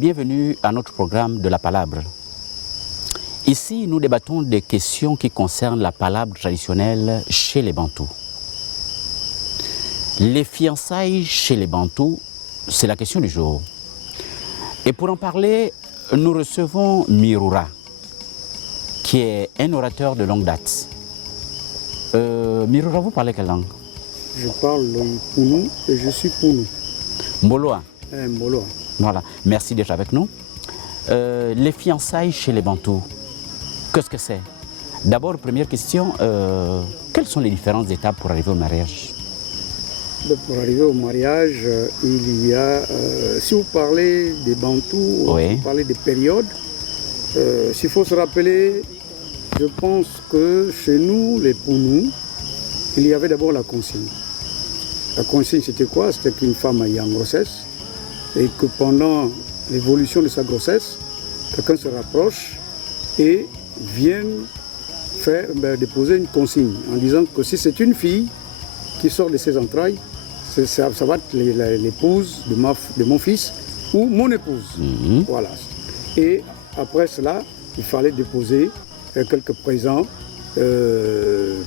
bienvenue à notre programme de la palabre. Ici, nous débattons des questions qui concernent la palabre traditionnelle chez les Bantous. Les fiançailles chez les Bantous, c'est la question du jour. Et pour en parler, nous recevons Miroura, qui est un orateur de longue date. Miroura, vous parlez quelle langue? Je parle Pounou et je suis Pounou. Mboloa. Mboloa. Voilà, merci d'être avec nous. Les fiançailles chez les Bantous, qu'est-ce que c'est? D'abord, première question, quelles sont les différentes étapes pour arriver au mariage? Pour arriver au mariage, il y a, si vous parlez des Bantous, Oui. si vous parlez des périodes, s'il faut se rappeler, je pense que chez nous, les Pounous, il y avait d'abord la consigne. La consigne, c'était quoi? C'était qu'une femme est en grossesse et que pendant l'évolution de sa grossesse, quelqu'un se rapproche et vienne déposer une consigne en disant que si c'est une fille qui sort de ses entrailles, ça va être l'épouse de mon fils ou mon épouse. Voilà. Et après cela, il fallait déposer quelques présents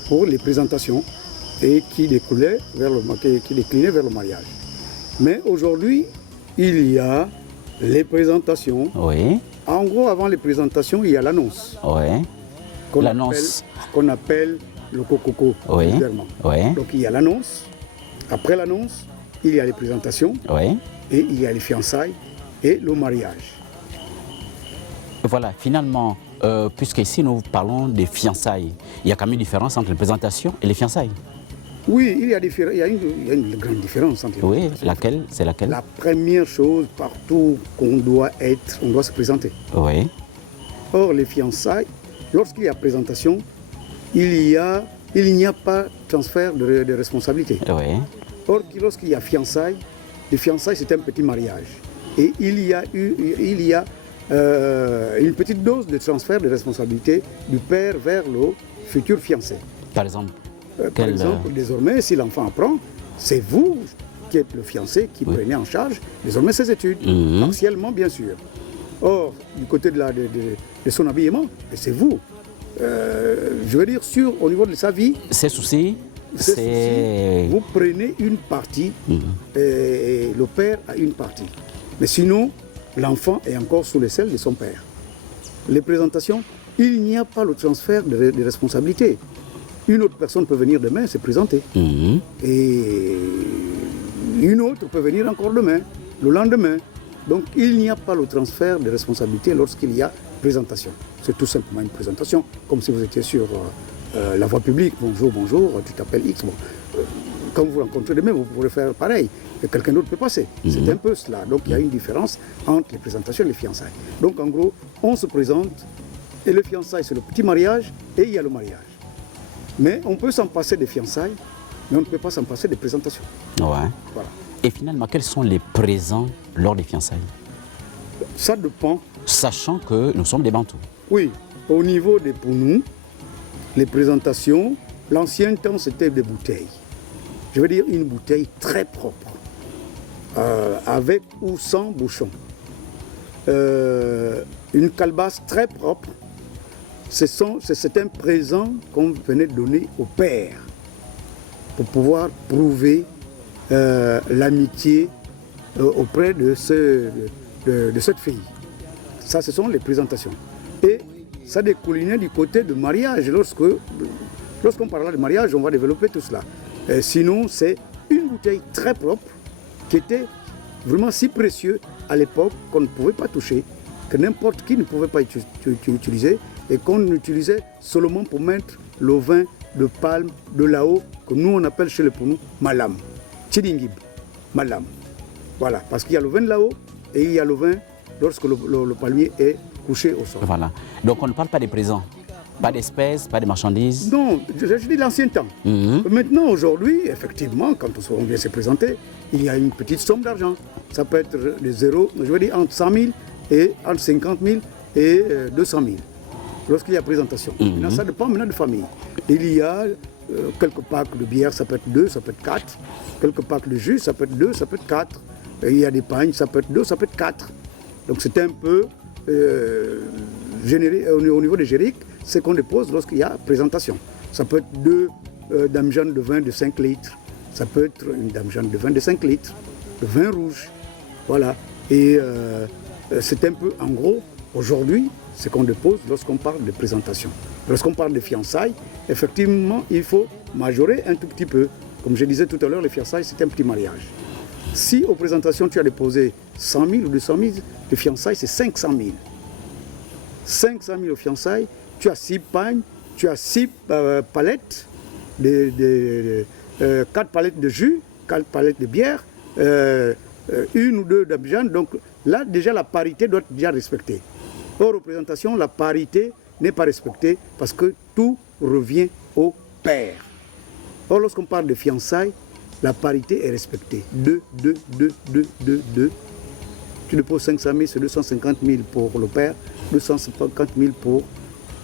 pour les présentations et qui déclinaient vers le mariage. Mais aujourd'hui, il y a les présentations. Oui. En gros, avant les présentations, il y a l'annonce. Oui. L'annonce. Qu'on appelle le cococo. Oui. Oui. Donc il y a l'annonce. Après l'annonce, il y a les présentations. Oui. Et il y a les fiançailles et le mariage. Voilà, finalement, puisqu'ici nous parlons des fiançailles, il y a quand même une différence entre les présentations et les fiançailles. Oui, il y a une grande différence entre les Oui, laquelle? C'est laquelle? La première chose, partout qu'on doit être, on doit se présenter. Oui. Or, les fiançailles, lorsqu'il y a présentation, il n'y a pas transfert de responsabilité. Oui. Or, lorsqu'il y a fiançailles, les fiançailles, c'est un petit mariage. Et il y a une petite dose de transfert de responsabilité du père vers le futur fiancé. Par exemple? Par exemple, désormais, si l'enfant apprend, c'est vous qui êtes le fiancé qui prenez en charge désormais ses études, partiellement bien sûr. Or, du côté de son habillement, c'est vous. Je veux dire, au niveau de sa vie, ces soucis, vous prenez une partie et le père a une partie. Mais sinon, l'enfant est encore sous les ailes de son père. Les présentations, il n'y a pas le transfert de responsabilité. Une autre personne peut venir demain se présenter. Et une autre peut venir encore demain, le lendemain. Donc il n'y a pas le transfert de responsabilité lorsqu'il y a présentation. C'est tout simplement une présentation, comme si vous étiez sur la voie publique. Bonjour, tu t'appelles X. Bon, quand vous rencontrez demain, vous pourrez faire pareil. Et quelqu'un d'autre peut passer. C'est un peu cela. Donc il y a une différence entre les présentations et les fiançailles. Donc en gros, on se présente et le fiançailles, c'est le petit mariage et il y a le mariage. Mais on peut s'en passer des fiançailles, mais on ne peut pas s'en passer des présentations. Ouais. Voilà. Et finalement, quels sont les présents lors des fiançailles? Ça dépend. Sachant que nous sommes des Bantous. Oui, au niveau des Pounous, les présentations, l'ancien temps c'était des bouteilles. Je veux dire une bouteille très propre, avec ou sans bouchon. Une calebasse très propre. C'est un présent qu'on venait donner au père pour pouvoir prouver l'amitié auprès de cette fille. Ça, ce sont les présentations. Et ça découlinait du côté du mariage. Lorsqu'on parlera de mariage, on va développer tout cela. Sinon, c'est une bouteille très propre qui était vraiment si précieuse à l'époque qu'on ne pouvait pas toucher, que n'importe qui ne pouvait pas utiliser, et qu'on utilisait seulement pour mettre le vin de palme de là-haut, que nous on appelle chez les Pounous malam, chidingib, malam. Voilà, parce qu'il y a le vin de là-haut et il y a le vin lorsque le palmier est couché au sol. Voilà, donc on ne parle pas des présents, pas d'espèces, pas de marchandises. Non, je dis l'ancien temps. Maintenant, aujourd'hui, effectivement, quand on vient se présenter, il y a une petite somme d'argent. Ça peut être des zéros, je veux dire entre 100 000 et entre 50 000 et 200 000. Lorsqu'il y a présentation. Maintenant, ça dépend maintenant de famille. Il y a quelques packs de bière, ça peut être 2, ça peut être 4. Quelques packs de jus, ça peut être 2, ça peut être 4. Et il y a des pagnes, ça peut être 2, ça peut être 4. Donc c'est un peu au niveau des génériques, ce qu'on dépose lorsqu'il y a présentation. Ça peut être 2 damjans de vin de 5 litres, ça peut être une damjane de vin de 5 litres, de vin rouge. Voilà. Et c'est un peu, en gros, aujourd'hui, ce qu'on dépose lorsqu'on parle de présentation. Lorsqu'on parle de fiançailles, effectivement, il faut majorer un tout petit peu. Comme je disais tout à l'heure, les fiançailles, c'est un petit mariage. Si aux présentations, tu as déposé 100 000 ou 200 000, de fiançailles, c'est 500 000. 500 000 aux fiançailles, tu as 6 pagnes, tu as 6 palettes, 4 palettes de jus, 4 palettes de bière, 1 ou 2 d'abidjan. Donc là, déjà, la parité doit être déjà respectée. Or, aux présentations, la parité n'est pas respectée parce que tout revient au père. Or, lorsqu'on parle de fiançailles, la parité est respectée. 2. Tu déposes 500 000, c'est 250 000 pour le père, 250 000 pour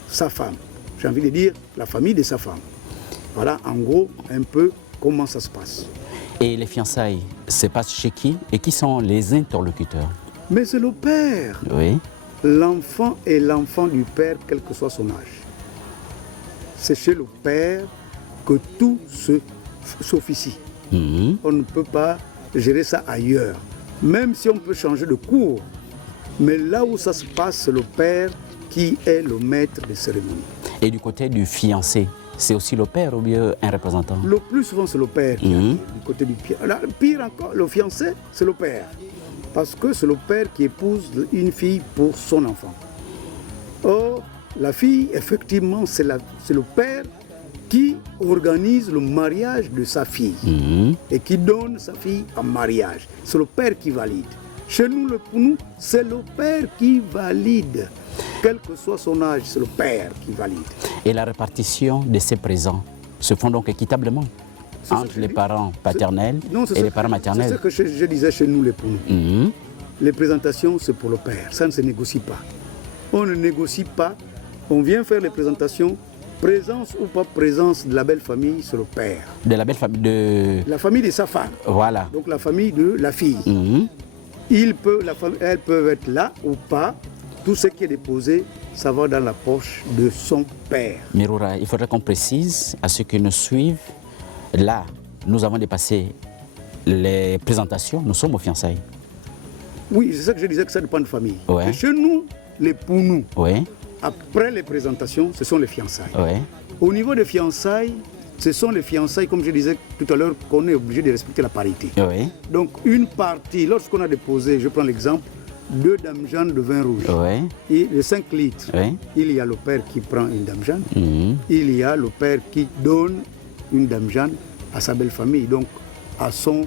sa femme. J'ai envie de dire la famille de sa femme. Voilà, en gros, un peu comment ça se passe. Et les fiançailles se passent chez qui? Et qui sont les interlocuteurs? Mais c'est le père. Oui. L'enfant est l'enfant du père, quel que soit son âge. C'est chez le père que tout s'officie. On ne peut pas gérer ça ailleurs. Même si on peut changer de cours. Mais là où ça se passe, c'est le père qui est le maître des cérémonies. Et du côté du fiancé, c'est aussi le père ou bien un représentant? Le plus souvent, c'est le père qui arrive, du côté du pire. Pire encore, le fiancé, c'est le père. Parce que c'est le père qui épouse une fille pour son enfant. Or, la fille, effectivement, c'est le père qui organise le mariage de sa fille et qui donne sa fille en mariage. C'est le père qui valide. Chez nous, pour nous, c'est le père qui valide. Quel que soit son âge, c'est le père qui valide. Et la répartition de ces présents se font donc équitablement entre les parents paternels et les parents maternels? C'est ce que je disais chez nous, les pour nous. Les présentations, c'est pour le père. Ça ne se négocie pas. On ne négocie pas. On vient faire les présentations. Présence ou pas présence de la belle famille, c'est le père. De la belle famille de... La famille de sa femme. Voilà. Donc la famille de la fille. Elles peuvent être là ou pas. Tout ce qui est déposé, ça va dans la poche de son père. Miroura, il faudrait qu'on précise à ceux qui nous suivent. Là, nous avons dépassé les présentations, nous sommes aux fiançailles. Oui, c'est ça que je disais, que ça dépend de famille. Ouais. Et chez nous, pour nous, oui. Après les présentations, ce sont les fiançailles. Oui. Au niveau des fiançailles, ce sont les fiançailles, comme je disais tout à l'heure, qu'on est obligé de respecter la parité. Oui. Donc une partie, lorsqu'on a déposé, je prends l'exemple, 2 damjans de vin rouge, et de 5 litres, il y a le père qui prend une damjane, il y a le père qui donne une damjane à sa belle famille, donc à son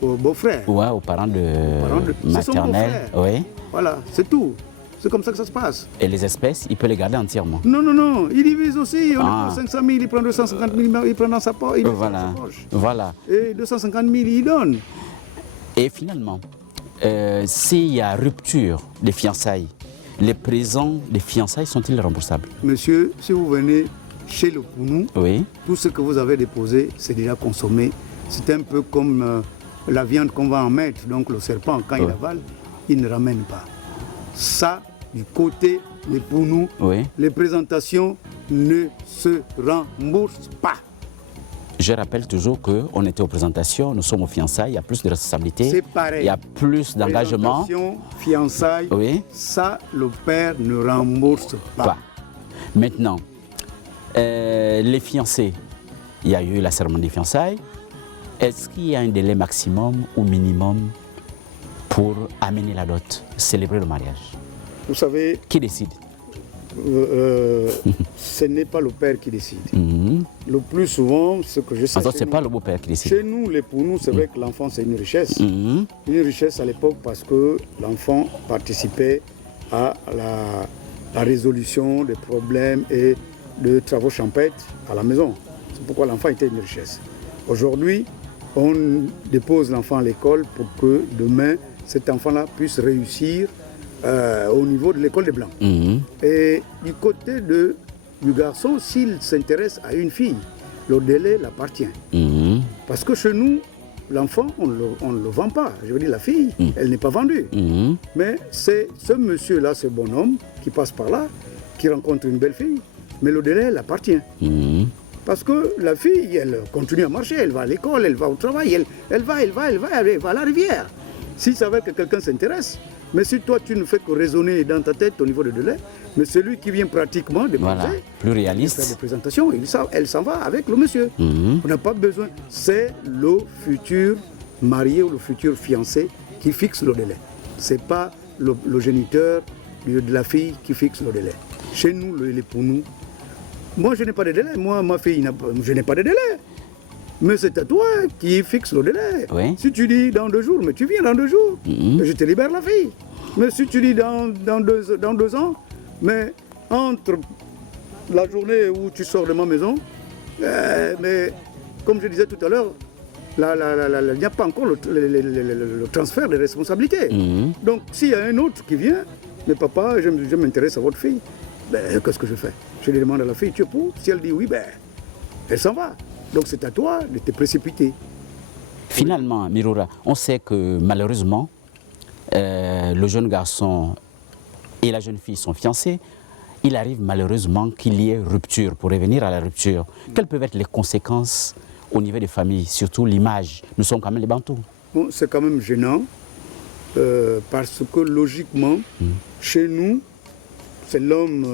beau-frère. Ouais, aux parents maternels. Oui. Voilà, c'est tout. C'est comme ça que ça se passe. Et les espèces, il peut les garder entièrement? Non, il divise aussi. On prend 500 000, il prend 250 000, il prend dans sa poche. Voilà. Et 250 000, il donne. Et finalement, s'il y a rupture des fiançailles, les présents des fiançailles sont-ils remboursables? Monsieur, si vous venez chez le Pounou, tout ce que vous avez déposé, c'est déjà consommé. C'est un peu comme la viande qu'on va en mettre. Donc le serpent, quand il avale, il ne ramène pas. Ça, du côté des Pounou, les présentations ne se remboursent pas. Je rappelle toujours qu'on était aux présentations, nous sommes aux fiançailles, il y a plus de responsabilités. C'est pareil. Il y a plus d'engagement. Présentation, fiançailles, ça, le père ne rembourse pas. Maintenant, les fiancés, il y a eu la cérémonie des fiançailles. Est-ce qu'il y a un délai maximum ou minimum pour amener la dot, célébrer le mariage? Vous savez... Qui décide? Ce n'est pas le père qui décide. Le plus souvent, ce que je sais... Ce n'est pas le beau-père qui décide. Chez nous, pour nous, c'est vrai que l'enfant, c'est une richesse. Une richesse à l'époque parce que l'enfant participait à la résolution des problèmes et de travaux champêtres à la maison. C'est pourquoi l'enfant était une richesse. Aujourd'hui, on dépose l'enfant à l'école pour que demain, cet enfant-là puisse réussir au niveau de l'école des Blancs. Et du côté du garçon, s'il s'intéresse à une fille, le délai l'appartient. Parce que chez nous, l'enfant, on ne le vend pas. Je veux dire, la fille, elle n'est pas vendue. Mais c'est ce monsieur-là, ce bonhomme, qui passe par là, qui rencontre une belle fille, mais le délai l'appartient. Parce que la fille, elle continue à marcher, elle va à l'école, elle va au travail, elle va à la rivière. Si ça veut que quelqu'un s'intéresse, mais si toi tu ne fais que raisonner dans ta tête au niveau de délai, mais celui qui vient pratiquement de plus réaliste, faire des présentations, elle s'en va avec le monsieur. On n'a pas besoin. C'est le futur marié ou le futur fiancé qui fixe le délai. C'est pas le géniteur de la fille qui fixe le délai. Chez nous, il est pour nous. Moi, je n'ai pas de délai. Moi, ma fille, je n'ai pas de délai. Mais c'est à toi qui fixe le délai. Oui. Si tu dis dans 2 jours, mais tu viens dans 2 jours. Et je te libère la fille. Mais si tu dis dans 2 ans, mais entre la journée où tu sors de ma maison, mais comme je disais tout à l'heure, il n'y a pas encore le transfert des responsabilités. Donc, s'il y a un autre qui vient, mais papa, je m'intéresse à votre fille, ben, qu'est-ce que je fais? Je lui demande à la fille, tu es pour? Si elle dit oui, ben, elle s'en va. Donc, c'est à toi de te précipiter. Finalement, Miroura, on sait que malheureusement, le jeune garçon et la jeune fille sont fiancés. Il arrive malheureusement qu'il y ait rupture. Pour revenir à la rupture, quelles peuvent être les conséquences au niveau des familles, surtout l'image? Nous sommes quand même les Bantous. Bon, c'est quand même gênant parce que logiquement, chez nous, c'est l'homme,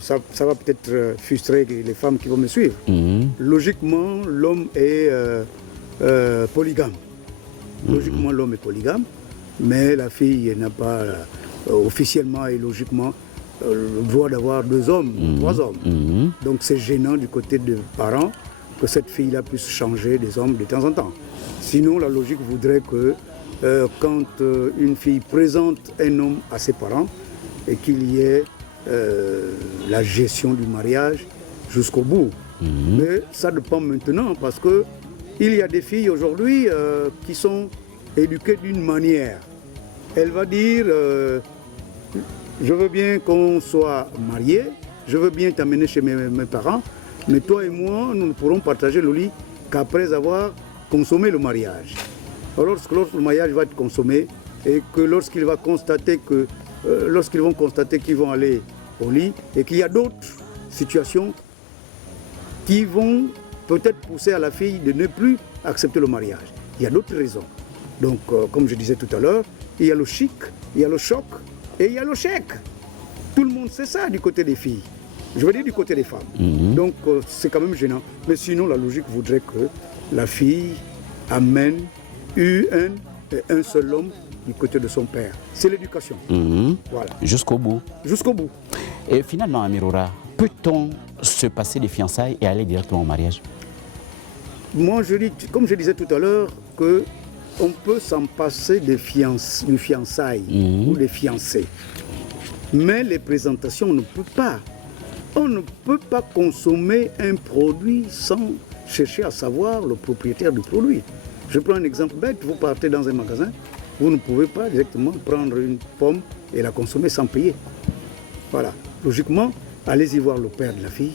ça va peut-être frustrer les femmes qui vont me suivre. Logiquement, l'homme est polygame. Logiquement, l'homme est polygame, mais la fille n'a pas officiellement et logiquement le droit d'avoir 2 hommes, 3 hommes. Donc c'est gênant du côté des parents que cette fille-là puisse changer des hommes de temps en temps. Sinon, la logique voudrait que quand une fille présente un homme à ses parents et qu'il y ait la gestion du mariage jusqu'au bout. Mais ça dépend maintenant parce que il y a des filles aujourd'hui qui sont éduquées d'une manière. Elle va dire je veux bien qu'on soit mariés, je veux bien t'amener chez mes parents, mais toi et moi, nous ne pourrons partager le lit qu'après avoir consommé le mariage. Alors, lorsque le mariage va être consommé et que lorsqu'ils vont constater qu'ils vont aller au lit et qu'il y a d'autres situations qui vont peut-être pousser à la fille de ne plus accepter le mariage. Il y a d'autres raisons. Donc, comme je disais tout à l'heure, il y a le chic, il y a le choc et il y a le chèque. Tout le monde sait ça du côté des filles. Je veux dire du côté des femmes. Donc, c'est quand même gênant. Mais sinon, la logique voudrait que la fille amène un seul homme du côté de son père. C'est l'éducation. Voilà. Jusqu'au bout. Jusqu'au bout. Et finalement, Miroura, peut-on se passer des fiançailles et aller directement au mariage? Moi, je dis, comme je disais tout à l'heure, qu'on peut s'en passer des fiançailles ou des fiancés. Mais les présentations, on ne peut pas. On ne peut pas consommer un produit sans chercher à savoir le propriétaire du produit. Je prends un exemple bête, vous partez dans un magasin, vous ne pouvez pas directement prendre une pomme et la consommer sans payer. Voilà. Logiquement, allez-y voir le père de la fille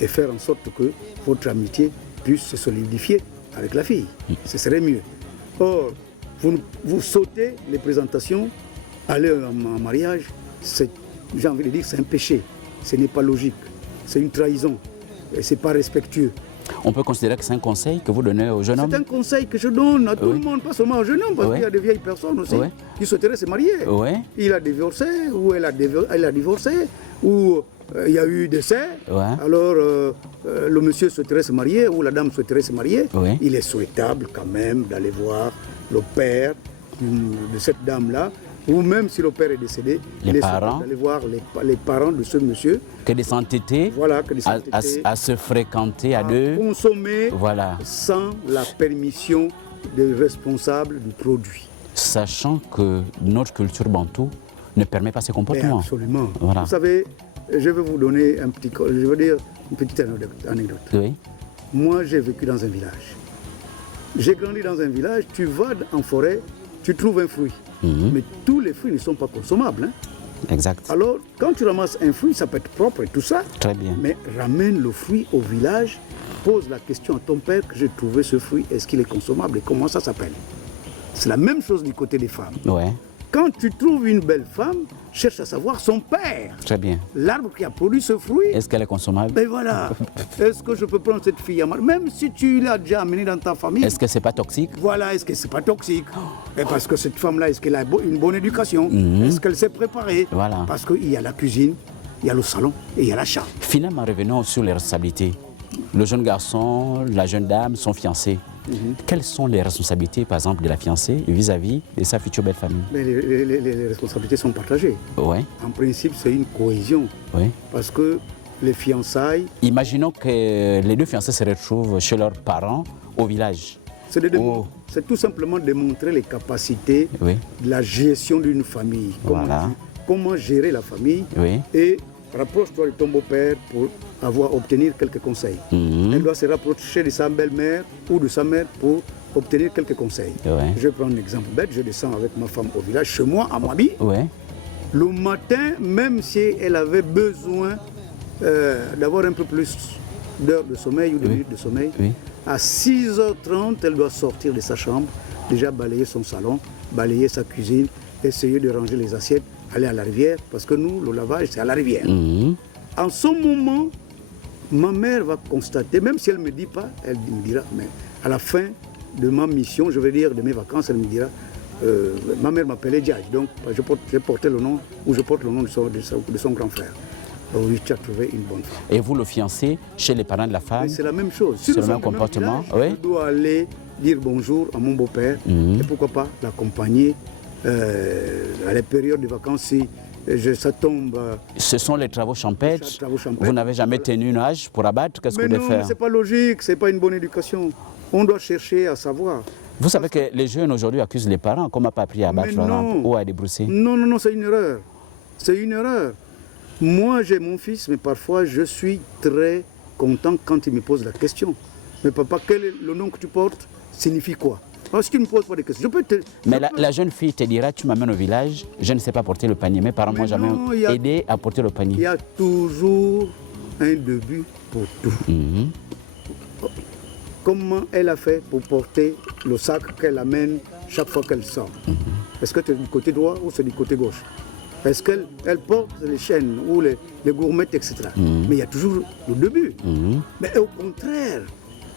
et faire en sorte que votre amitié puisse se solidifier avec la fille. Ce serait mieux. Or, vous sautez les présentations, aller en mariage, j'ai envie de dire, c'est un péché. Ce n'est pas logique. C'est une trahison. Et ce n'est pas respectueux. On peut considérer que c'est un conseil que vous donnez aux jeunes hommes? C'est un conseil que je donne à tout le monde, pas seulement aux jeunes hommes, parce qu'il y a des vieilles personnes aussi qui souhaiteraient se marier. Il a divorcé, ou elle a divorcé, ou il y a eu décès. Alors, le monsieur souhaiterait se marier, ou la dame souhaiterait se marier. Il est souhaitable quand même d'aller voir le père de cette dame-là, ou même si le père est décédé, les parents, d'aller voir les parents de ce monsieur. Que de s'entêter, à se fréquenter à deux. Consommer sans la permission des responsables du produit. Sachant que notre culture bantou ne permet pas ces comportements. Absolument. Vous savez, je vais vous donner une petite anecdote. Moi, j'ai vécu dans un village. J'ai grandi dans un village, tu vas en forêt, tu trouves un fruit. Mais tous les fruits ne sont pas consommables. Exact. Alors, quand tu ramasses un fruit, ça peut être propre et tout ça. Très bien. Mais ramène le fruit au village pose la question à ton père que j'ai trouvé ce fruit, est-ce qu'il est consommable et comment ça s'appelle? C'est la même chose du côté des femmes. Ouais. Quand tu trouves une belle femme, cherche à savoir son père. Très bien. L'arbre qui a produit ce fruit. Est-ce qu'elle est consommable? Ben voilà. Est-ce que je peux prendre cette fille à moi? Même si tu l'as déjà amenée dans ta famille. Est-ce que c'est pas toxique? Voilà, est-ce que c'est pas toxique? Et parce que cette femme-là, est-ce qu'elle a une bonne éducation? Est-ce qu'elle s'est préparée? Voilà. Parce qu'il y a la cuisine, il y a le salon et il y a la chambre. Finalement, revenons sur les responsabilités. Le jeune garçon, la jeune dame sont fiancés. Quelles sont les responsabilités, par exemple, de la fiancée vis-à-vis de sa future belle famille? Mais les responsabilités sont partagées. Ouais. En principe, c'est une cohésion. Oui. Parce que les fiançailles... Imaginons que les deux fiancés se retrouvent chez leurs parents au village. C'est tout simplement démontrer les capacités Oui. de la gestion d'une famille. Voilà. Comment gérer la famille. Oui. Et rapproche-toi de ton beau-père pour obtenir quelques conseils. Elle doit se rapprocher de sa belle-mère ou de sa mère pour obtenir quelques conseils. Ouais. Je vais prendre un exemple bête. Je descends avec ma femme au village, chez moi, à Mwabi. Ouais. Le matin, même si elle avait besoin d'avoir un peu plus d'heures de sommeil ou de minutes de sommeil, à 6h30, elle doit sortir de sa chambre, déjà balayer son salon, balayer sa cuisine, essayer de ranger les assiettes, aller à la rivière, parce que nous, le lavage, c'est à la rivière. En ce moment, ma mère va constater, même si elle ne me dit pas, elle me dira, mais à la fin de ma mission, je veux dire de mes vacances, elle me dira, ma mère m'appelait Djadj, donc je portais le nom, ou je porte le nom de son grand frère. Oui, tu as trouvé une bonne femme. Et vous, le fiancé, chez les parents de la femme? C'est la même chose. C'est le même comportement. Village, je dois aller dire bonjour à mon beau-père et pourquoi pas l'accompagner à la période de vacances si ça tombe. Ce sont les travaux champêtres. Vous n'avez jamais tenu une hache pour abattre? Qu'est-ce que vous devez faire? Mais c'est pas logique, c'est pas une bonne éducation. On doit chercher à savoir. Vous savez que les jeunes aujourd'hui accusent les parents qu'on n'a pas appris à abattre ou à débrousser. Non, c'est une erreur. C'est une erreur. Moi, j'ai mon fils, mais parfois, je suis très content quand il me pose la question. Mais papa, quel est le nom que tu portes? Signifie quoi? Parce qu'il ne me pose pas de questions. Mais la jeune fille te dira, tu m'amènes au village, je ne sais pas porter le panier. Mes parents m'ont jamais aidé à porter le panier. Il y a toujours un début pour tout. Comment elle a fait pour porter le sac qu'elle amène chaque fois qu'elle sort? Est-ce que c'est du côté droit ou c'est du côté gauche? Est-ce qu'elle porte les chaînes ou les gourmettes, etc. Mais il y a toujours le début. Mais au contraire,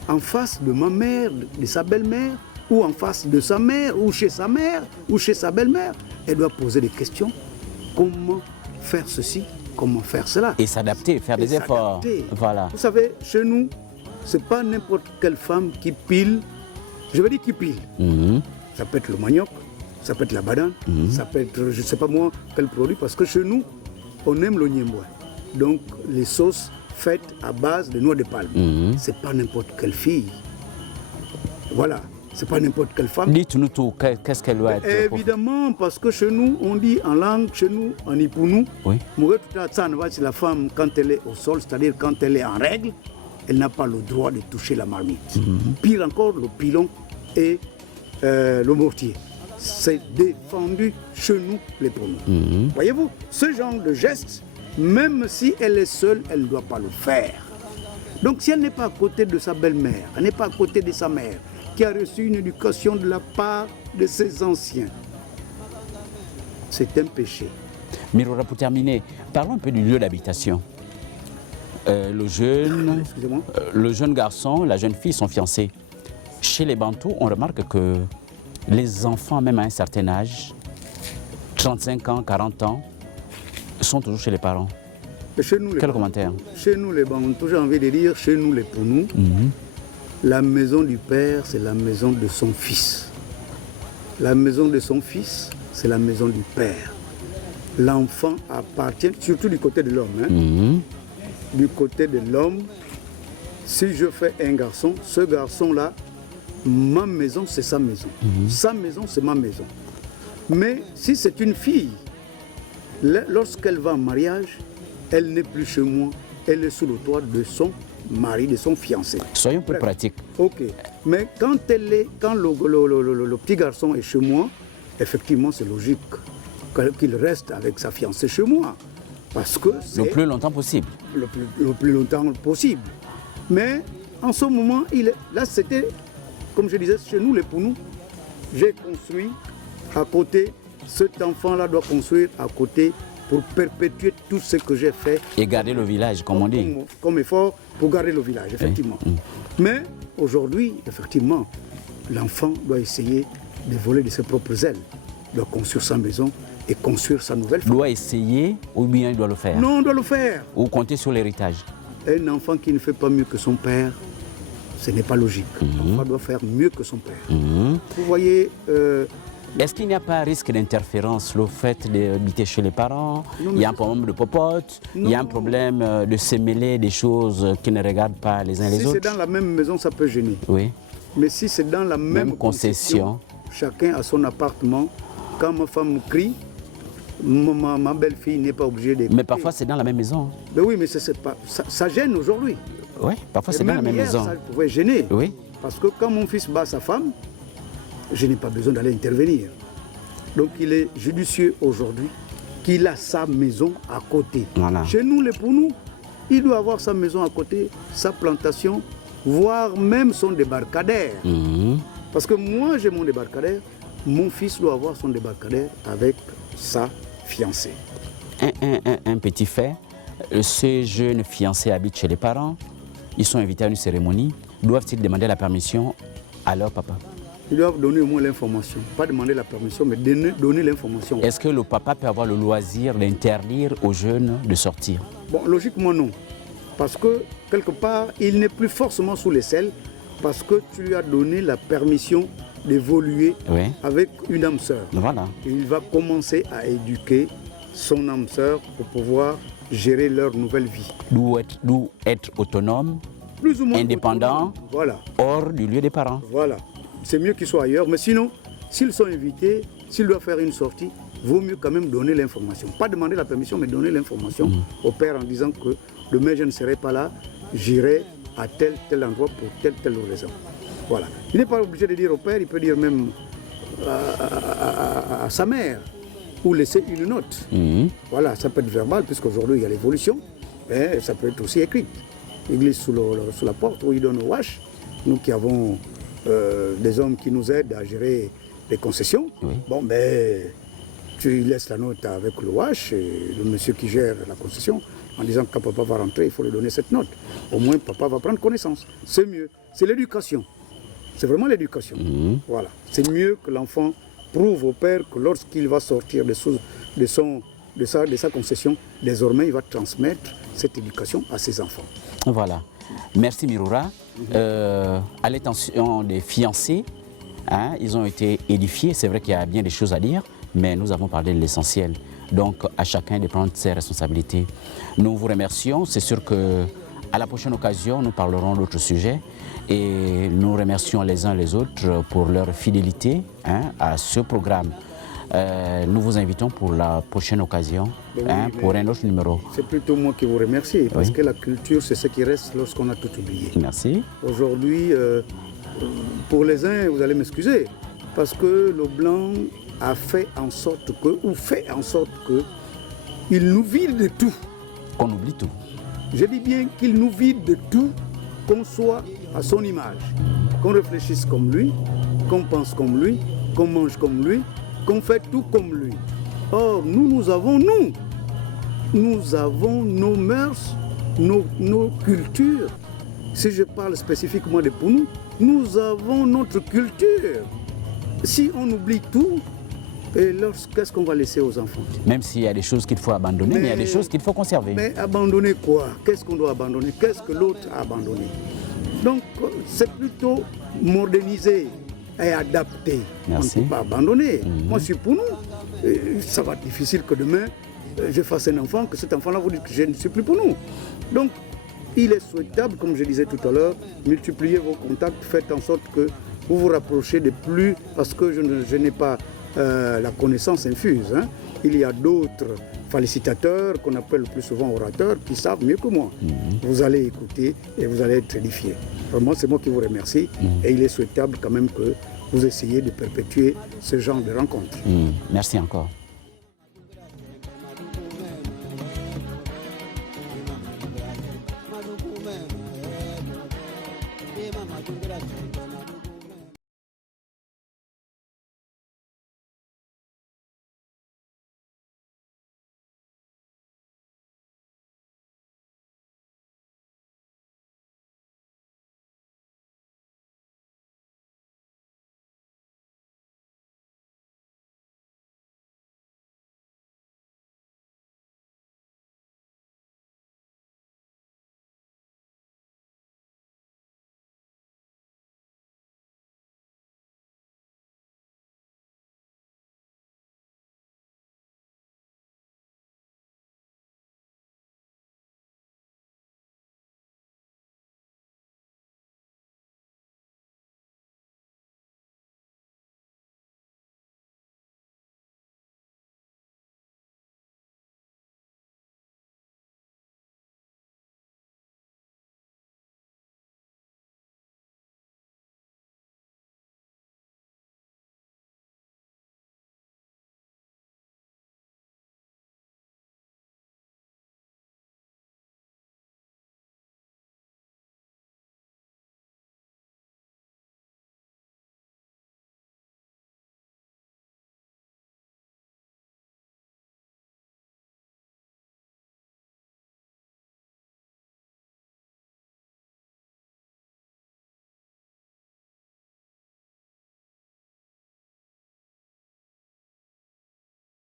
en face de ma mère, de sa belle-mère, ou en face de sa mère, ou chez sa mère, ou chez sa belle-mère, elle doit poser des questions. Comment faire ceci? Comment faire cela? Et s'adapter, faire des efforts. Voilà. Vous savez, chez nous, ce n'est pas n'importe quelle femme qui pile. Je veux dire qui pile. Ça peut être le manioc, ça peut être la banane, ça peut être, je ne sais pas moi, quel produit, parce que chez nous, on aime le niembois. Donc, les sauces faites à base de noix de palme. C'est pas n'importe quelle fille. Voilà, c'est pas n'importe quelle femme. Dites-nous tout, qu'est-ce qu'elle doit être? Évidemment, parce que chez nous, on dit en langue, chez nous, en Ipounou, la femme, quand elle est au sol, c'est-à-dire quand elle est en règle, elle n'a pas le droit de toucher la marmite. Pire encore, le pilon et le mortier. C'est défendu chez nous, les Pounous. Voyez-vous, ce genre de geste, même si elle est seule, elle ne doit pas le faire. Donc si elle n'est pas à côté de sa belle-mère, elle n'est pas à côté de sa mère, qui a reçu une éducation de la part de ses anciens, c'est un péché. Mirora, pour terminer, parlons un peu du lieu d'habitation. Le jeune garçon, la jeune fille sont fiancés. Chez les Bantous, on remarque que les enfants, même à un certain âge, 35 ans, 40 ans, sont toujours chez les parents. Quel commentaire? Chez nous, les Bantous, j'ai envie de dire, chez nous, les Pounous, la maison du père, c'est la maison de son fils. La maison de son fils, c'est la maison du père. L'enfant appartient, surtout du côté de l'homme. Du côté de l'homme, si je fais un garçon, ce garçon-là, ma maison, c'est sa maison. Sa maison, c'est ma maison. Mais si c'est une fille, lorsqu'elle va en mariage, elle n'est plus chez moi, elle est sous le toit de son mari, de son fiancé. Soyons plus pratiques. Ok. Mais quand le petit garçon est chez moi, effectivement, c'est logique qu'il reste avec sa fiancée chez moi. Parce que le plus longtemps possible. Le plus longtemps possible. Mais en ce moment, là c'était, comme je disais, chez nous les Pounou, j'ai construit à côté, cet enfant-là doit construire à côté pour perpétuer tout ce que j'ai fait. Et garder le village, comme on dit. Comme effort pour garder le village, effectivement. Oui. Mais aujourd'hui, effectivement, l'enfant doit essayer de voler de ses propres ailes, doit construire sa maison et construire sa nouvelle famille. Doit essayer ou bien il doit le faire? Non, on doit le faire. Ou compter sur l'héritage? Un enfant qui ne fait pas mieux que son père, ce n'est pas logique. L'enfant doit faire mieux que son père. Vous voyez... Est-ce qu'il n'y a pas un risque d'interférence, le fait d'habiter chez les parents? Non, il y a un problème de popote, il y a un problème de se mêler des choses qui ne regardent pas les uns les autres. Si c'est dans la même maison, ça peut gêner. Oui. Mais si c'est dans la même concession, chacun a son appartement, quand ma femme crie, ma belle-fille n'est pas obligée d'écouter. Mais parfois c'est dans la même maison. Mais oui, mais ça gêne aujourd'hui. Oui, parfois c'est dans la même maison. Ça pouvait gêner. Oui. Parce que quand mon fils bat sa femme, je n'ai pas besoin d'aller intervenir. Donc il est judicieux aujourd'hui qu'il a sa maison à côté. Voilà. Chez nous, les Pounou, il doit avoir sa maison à côté, sa plantation, voire même son débarcadère. Parce que moi, j'ai mon débarcadère, mon fils doit avoir son débarcadère avec sa fiancée. Un petit fait, ces jeunes fiancés habitent chez les parents, ils sont invités à une cérémonie, doivent-ils demander la permission à leur papa? Ils doivent donner au moins l'information. Pas demander la permission, mais donner l'information. Est-ce que le papa peut avoir le loisir d'interdire aux jeunes de sortir? Bon, logiquement non. Parce que, quelque part, il n'est plus forcément sous les selles, parce que tu lui as donné la permission d'évoluer avec une âme sœur. Voilà. Et il va commencer à éduquer son âme sœur pour pouvoir gérer leur nouvelle vie. D'où être autonome, plus ou moins indépendant, autonome. Voilà. Hors du lieu des parents. Voilà. C'est mieux qu'ils soient ailleurs. Mais sinon, s'ils sont invités, s'ils doivent faire une sortie, vaut mieux quand même donner l'information. Pas demander la permission, mais donner l'information au père en disant que demain je ne serai pas là, j'irai à tel endroit pour telle raison. Voilà. Il n'est pas obligé de dire au père, il peut dire même à sa mère ou laisser une note. Voilà, ça peut être verbal, puisqu'aujourd'hui il y a l'évolution, mais ça peut être aussi écrit. Il glisse sous la porte où il donne au wash. Nous qui avons des hommes qui nous aident à gérer les concessions, bon, ben, tu laisses la note avec le wash et le monsieur qui gère la concession en disant que quand papa va rentrer, il faut lui donner cette note. Au moins, papa va prendre connaissance. C'est mieux. C'est l'éducation. C'est vraiment l'éducation. Voilà. C'est mieux que l'enfant prouve au père que lorsqu'il va sortir de sa concession, désormais, il va transmettre cette éducation à ses enfants. Voilà. Merci Miroura. À l'intention des fiancés, ils ont été édifiés. C'est vrai qu'il y a bien des choses à dire, mais nous avons parlé de l'essentiel. Donc, à chacun de prendre ses responsabilités. Nous vous remercions. C'est sûr qu'à la prochaine occasion, nous parlerons d'autres sujets. Et nous remercions les uns les autres pour leur fidélité à ce programme. Nous vous invitons pour la prochaine occasion, pour un autre numéro. C'est plutôt moi qui vous remercie, parce que la culture, c'est ce qui reste lorsqu'on a tout oublié. Merci. Aujourd'hui, pour les uns, vous allez m'excuser, parce que le blanc a fait en sorte que, il nous vide de tout. Qu'on oublie tout. Je dis bien qu'il nous vide de tout, qu'on soit à son image, qu'on réfléchisse comme lui, qu'on pense comme lui, qu'on mange comme lui, qu'on fait tout comme lui. Or, nous avons nos mœurs, nos cultures. Si je parle spécifiquement de Pounou, nous avons notre culture. Si on oublie tout, qu'est-ce qu'on va laisser aux enfants? Même s'il y a des choses qu'il faut abandonner, mais il y a des choses qu'il faut conserver. Mais abandonner quoi? Qu'est-ce qu'on doit abandonner? Qu'est-ce que l'autre a abandonné? Donc, c'est plutôt moderniser et adapter. Merci. On ne peut pas abandonner. Moi, je suis pour nous. Ça va être difficile que demain, je fasse un enfant, que cet enfant-là vous dit que je ne suis plus pour nous. Donc, il est souhaitable, comme je disais tout à l'heure, multiplier vos contacts, faites en sorte que vous vous rapprochez de plus, parce que je n'ai pas la connaissance infuse. Il y a d'autres félicitateur, qu'on appelle le plus souvent orateur, qui savent mieux que moi. Vous allez écouter et vous allez être édifié. Vraiment, c'est moi qui vous remercie. Et il est souhaitable quand même que vous essayiez de perpétuer ce genre de rencontres. Merci encore. temperature.